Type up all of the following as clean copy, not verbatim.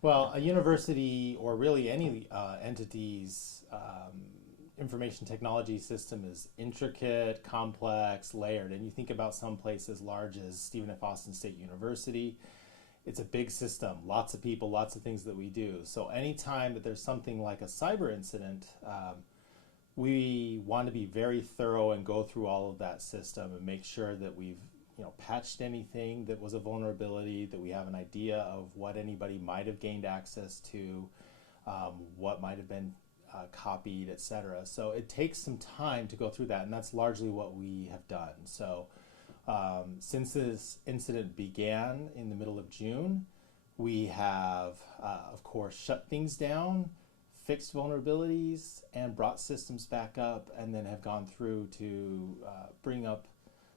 Well, a university or really any entity's information technology system is intricate, complex, layered. And you think about some place as large as Stephen F. Austin State University, it's a big system, lots of people, lots of things that we do. So anytime that there's something like a cyber incident, we want to be very thorough and go through all of that system and make sure that we've patched anything that was a vulnerability, that we have an idea of what anybody might have gained access to, what might have been copied, etc. So it takes some time to go through that, and that's largely what we have done. So since this incident began in the middle of June, we have, of course, shut things down, fixed vulnerabilities, and brought systems back up, and then have gone through to bring up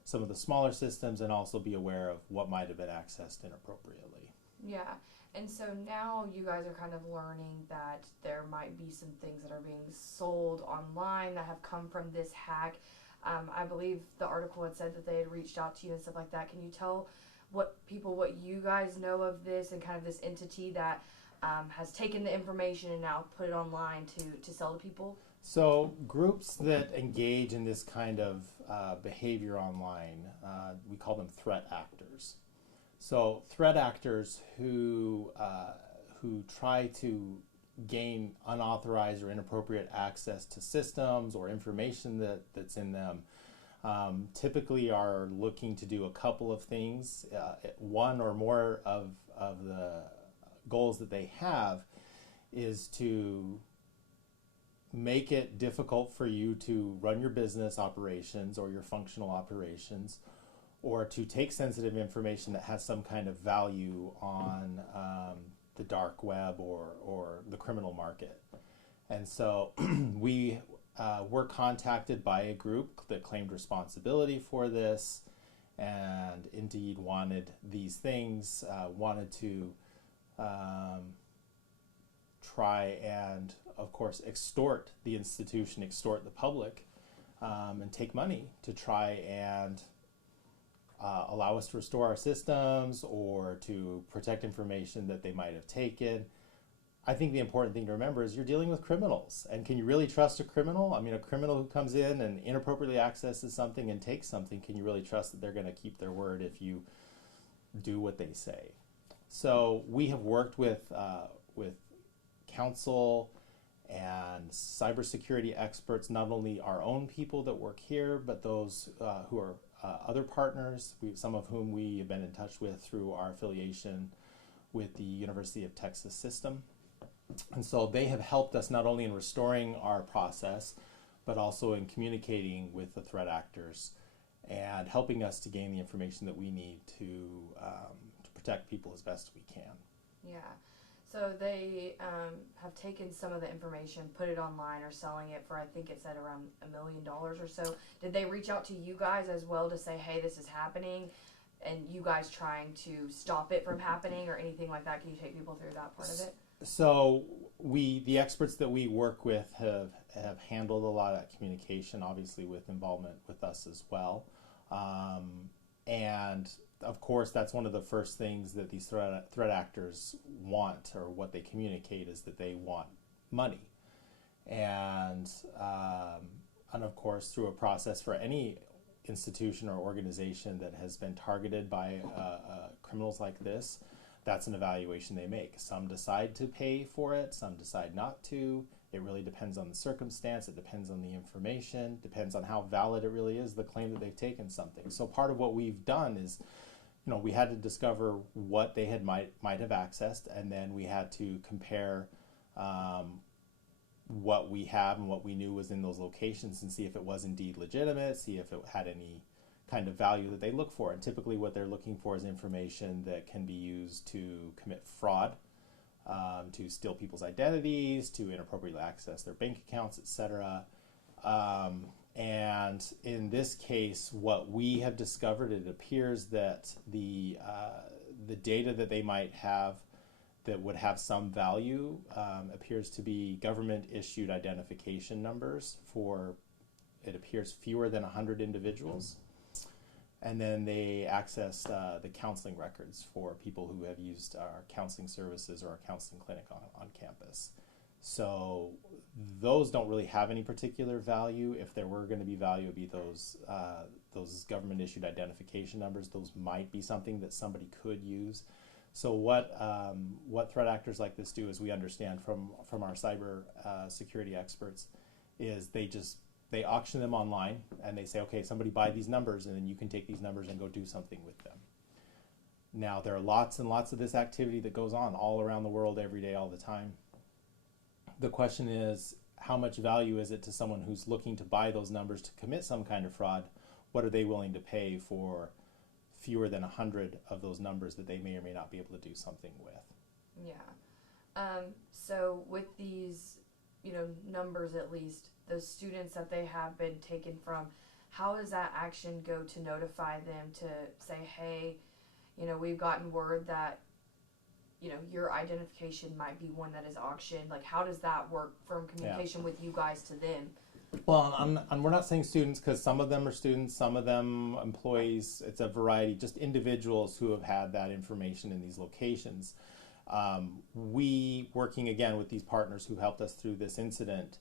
some of the smaller systems and also be aware of what might have been accessed inappropriately. Yeah. And so now you guys are kind of learning that there might be some things that are being sold online that have come from this hack. I believe the article had said that they had reached out to you and stuff like that. Can you tell what you guys know of this and kind of this entity that has taken the information and now put it online to sell to people? So groups that engage in this kind of behavior online, we call them threat actors. So threat actors who try to gain unauthorized or inappropriate access to systems or information that's in them typically are looking to do a couple of things. One or more of the goals that they have is to make it difficult for you to run your business operations or your functional operations, or to take sensitive information that has some kind of value on the dark web or the criminal market. And so we were contacted by a group that claimed responsibility for this and indeed wanted these things, wanted to try and, of course, extort the institution, extort the public, and take money to try and allow us to restore our systems or to protect information that they might have taken. I think the important thing to remember is you're dealing with criminals. And can you really trust a criminal? I mean, a criminal who comes in and inappropriately accesses something and takes something, can you really trust that they're going to keep their word if you do what they say? So we have worked with counsel and cybersecurity experts, not only our own people that work here, but those who are other partners, some of whom we have been in touch with through our affiliation with the University of Texas system. And so they have helped us not only in restoring our process, but also in communicating with the threat actors and helping us to gain the information that we need to protect people as best we can. Yeah. So they have taken some of the information, put it online, or selling it for, I think it said around $1 million or so. Did they reach out to you guys as well to say, hey, this is happening, and you guys trying to stop it from happening or anything like that? Can you take people through that part of it? So the experts that we work with have handled a lot of that communication, obviously with involvement with us as well. And of course, that's one of the first things that these threat actors want, or what they communicate, is that they want money. And of course, through a process for any institution or organization that has been targeted by criminals like this, that's an evaluation they make. Some decide to pay for it, some decide not to. It really depends on the circumstance, it depends on the information, depends on how valid it really is, the claim that they've taken something. So part of what we've done is, we had to discover what they might have accessed, and then we had to compare what we have and what we knew was in those locations and see if it was indeed legitimate, see if it had any kind of value that they look for. And typically what they're looking for is information that can be used to commit fraud, to steal people's identities, to inappropriately access their bank accounts, etc. And in this case, what we have discovered, it appears that the data that they might have that would have some value appears to be government-issued identification numbers for, it appears, fewer than 100 individuals. And then they accessed the counseling records for people who have used our counseling services or our counseling clinic on campus. So those don't really have any particular value. If there were going to be value, it would be those government issued identification numbers. Those might be something that somebody could use. So what threat actors like this do, is we understand from our cyber security experts, is they auction them online, and they say, okay, somebody buy these numbers, and then you can take these numbers and go do something with them. Now, there are lots and lots of this activity that goes on all around the world every day, all the time. The question is, how much value is it to someone who's looking to buy those numbers to commit some kind of fraud? What are they willing to pay for fewer than 100 of those numbers that they may or may not be able to do something with? Yeah. So with these, numbers, at least those students that they have been taken from, how does that action go to notify them to say, hey, we've gotten word that your identification might be one that is auctioned? Like, how does that work from communication with you guys to them? Well, and we're not saying students, because some of them are students, some of them employees. It's a variety, just individuals who have had that information in these locations. We, working again with these partners who helped us through this incident,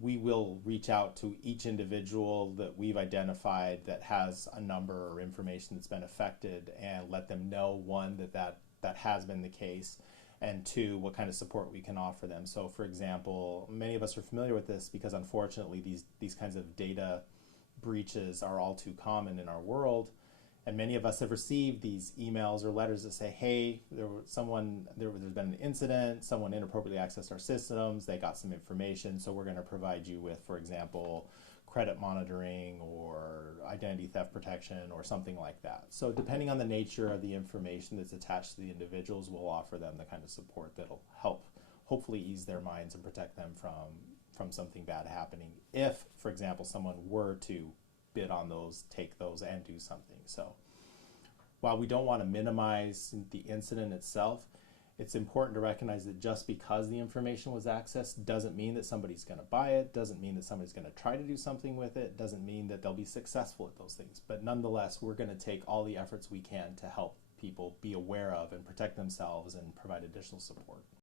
we will reach out to each individual that we've identified that has a number or information that's been affected, and let them know, one, that has been the case, and two, what kind of support we can offer them. So, for example, many of us are familiar with this because, unfortunately, these kinds of data breaches are all too common in our world, and many of us have received these emails or letters that say, hey, there's been an incident, someone inappropriately accessed our systems, they got some information, so we're going to provide you with, for example, credit monitoring or identity theft protection or something like that. So depending on the nature of the information that's attached to the individuals, we'll offer them the kind of support that'll help hopefully ease their minds and protect them from something bad happening if, for example, someone were to bid on those, take those, and do something. So while we don't want to minimize the incident itself, it's important to recognize that just because the information was accessed doesn't mean that somebody's going to buy it, doesn't mean that somebody's going to try to do something with it, doesn't mean that they'll be successful at those things. But nonetheless, we're going to take all the efforts we can to help people be aware of and protect themselves and provide additional support.